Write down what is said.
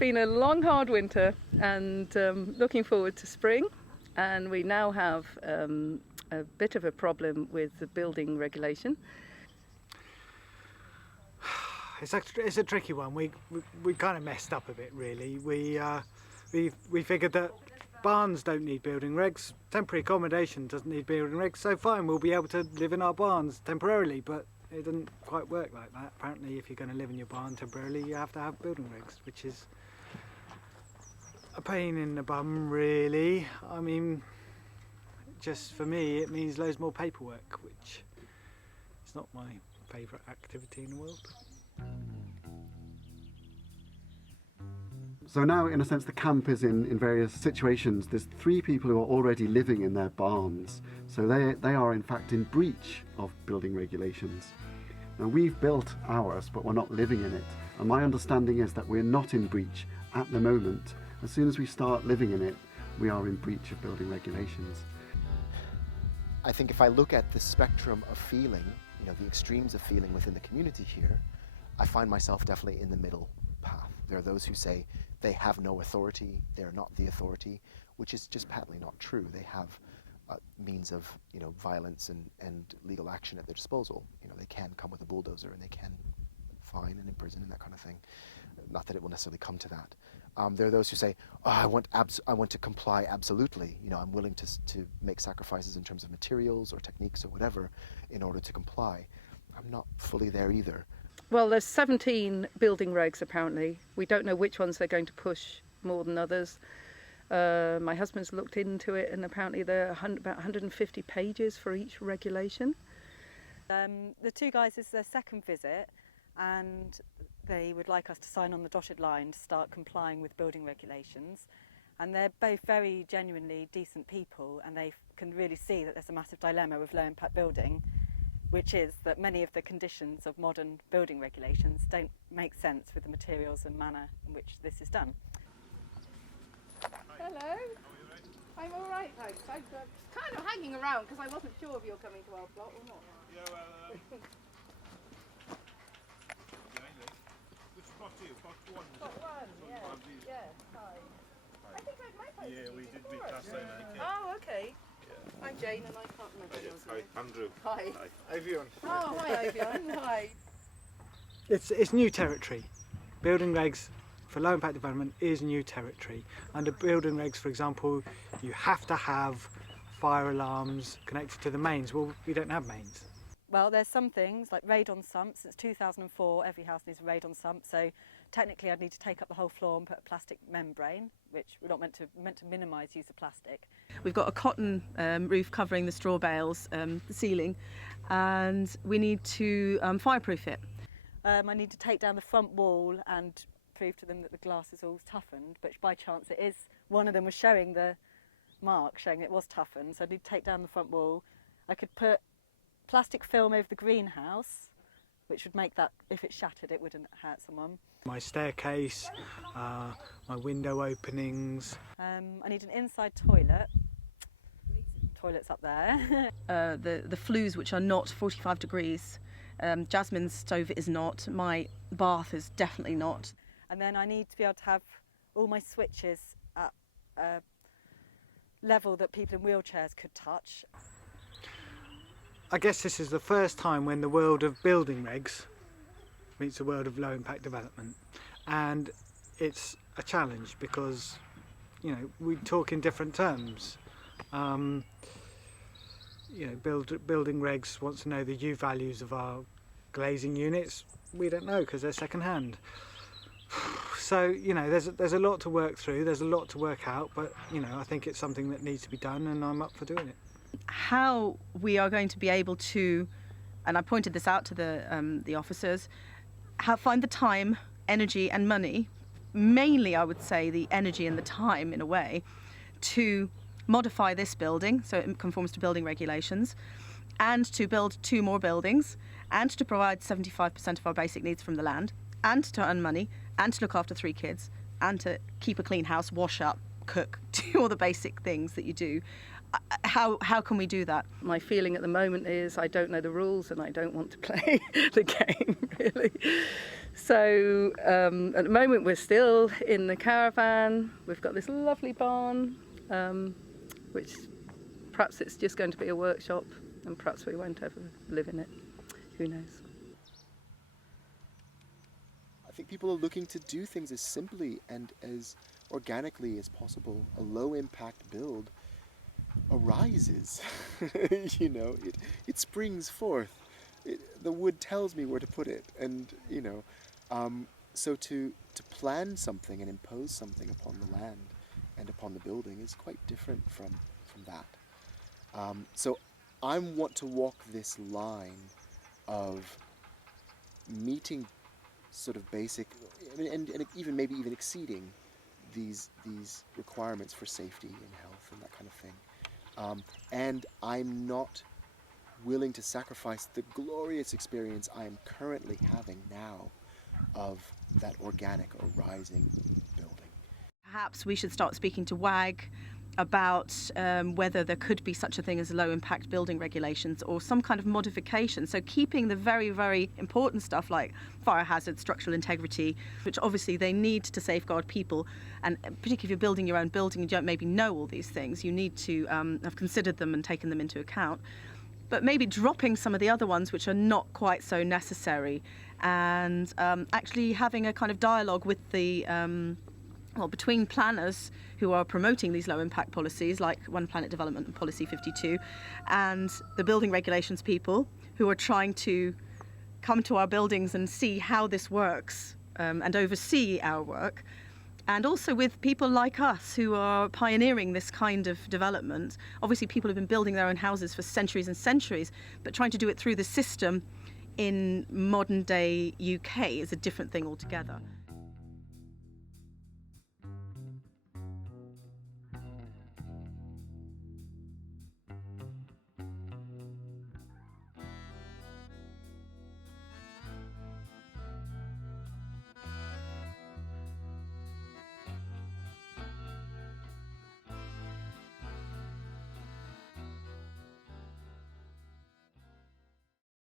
been a long, hard winter, and looking forward to spring. And we now have a bit of a problem with the building regulation. It's a tricky one. We kind of messed up a bit, really. We figured that barns don't need building regs, temporary accommodation doesn't need building regs, so fine, we'll be able to live in our barns temporarily, but it doesn't quite work like that. Apparently, if you're going to live in your barn temporarily, you have to have building regs, which is a pain in the bum, really. I mean, just for me, it means loads more paperwork, which is not my favourite activity in the world. So now, in a sense, the camp is in various situations. There's 3 people who are already living in their barns. So they are, in fact, in breach of building regulations. Now, we've built ours, but we're not living in it. And my understanding is that we're not in breach at the moment. As soon as we start living in it, we are in breach of building regulations. I think if I look at the spectrum of feeling, the extremes of feeling within the community here, I find myself definitely in the middle path. There are those who say they have no authority, they're not the authority, which is just patently not true. They have means of violence and legal action at their disposal. They can come with a bulldozer and they can fine and imprison and that kind of thing. Not that it will necessarily come to that. There are those who say, oh, I want to comply absolutely. I'm willing to make sacrifices in terms of materials or techniques or whatever in order to comply. I'm not fully there either. Well, there's 17 building regs apparently. We don't know which ones they're going to push more than others. My husband's looked into it, and apparently there are about 150 pages for each regulation. The 2 guys, this is their second visit, and they would like us to sign on the dotted line to start complying with building regulations. And they're both very genuinely decent people, and they can really see that there's a massive dilemma with low impact building, which is that many of the conditions of modern building regulations don't make sense with the materials and manner in which this is done. Hello. I'm all right, thanks. I was kind of hanging around because I wasn't sure if you were coming to our plot or not. Yeah, well, which plot are you? Plot 1? Plot 1, yeah. Hi. I think I might have Yeah, we did meet last time, I think. Oh, okay. I'm Jane and I can't remember yours. Hi, Andrew. Hi. Hi, Ivion. Oh, hi, Ivion. Hi. It's new territory. Building regs for low impact development is new territory. Under building regs, for example, you have to have fire alarms connected to the mains. Well, we don't have mains. Well, there's some things like radon sumps. Since 2004, every house needs a radon sump. So technically, I'd need to take up the whole floor and put a plastic membrane, which we're not meant to minimise use of plastic. We've got a cotton roof covering the straw bales, the ceiling, and we need to fireproof it. I need to take down the front wall and prove to them that the glass is all toughened, but by chance it is. One of them was showing the mark, showing it was toughened, so I need to take down the front wall. I could put plastic film over the greenhouse, which would make that, if it shattered, it wouldn't hurt someone. My staircase, my window openings. I need an inside toilet. Toilet's up there. The flues, which are not 45 degrees. Jasmine's stove is not. My bath is definitely not. And then I need to be able to have all my switches at a level that people in wheelchairs could touch. I guess this is the first time when the world of building regs meets the world of low impact development, and it's a challenge because we talk in different terms. Building regs wants to know the U values of our glazing units. We don't know because they're second hand. So there's a lot to work through, there's a lot to work out, but I think it's something that needs to be done, and I'm up for doing it. How we are going to be able to, and I pointed this out to the officers, find the time, energy and money, mainly I would say the energy and the time in a way, to modify this building so it conforms to building regulations, and to build 2 more buildings, and to provide 75% of our basic needs from the land, and to earn money, and to look after 3 kids, and to keep a clean house, wash up, cook, do all the basic things that you do. how can we do that? My feeling at the moment is I don't know the rules and I don't want to play the game, really. So at the moment we're still in the caravan. We've got this lovely barn, which perhaps it's just going to be a workshop and perhaps we won't ever live in it. Who knows? I think people are looking to do things as simply and as organically as possible. A low impact build arises. You know, it springs forth. The wood tells me where to put it, and you know, so to plan something and impose something upon the land and upon the building is quite different from that. So I want to walk this line of meeting sort of basic, and even maybe even exceeding these requirements for safety and health and that kind of thing. And I'm not willing to sacrifice the glorious experience I am currently having now of that organic or rising building. Perhaps we should start speaking to WAG about whether there could be such a thing as low impact building regulations or some kind of modification. So keeping the very, very important stuff like fire hazard, structural integrity, which obviously they need to safeguard people. And particularly if you're building your own building, you don't maybe know all these things. You need to have considered them and taken them into account. But maybe dropping some of the other ones which are not quite so necessary, and actually having a kind of dialogue with the between planners who are promoting these low impact policies like One Planet Development and Policy 52, and the building regulations people who are trying to come to our buildings and see how this works and oversee our work. And also with people like us who are pioneering this kind of development. Obviously people have been building their own houses for centuries and centuries, but trying to do it through the system in modern day UK is a different thing altogether.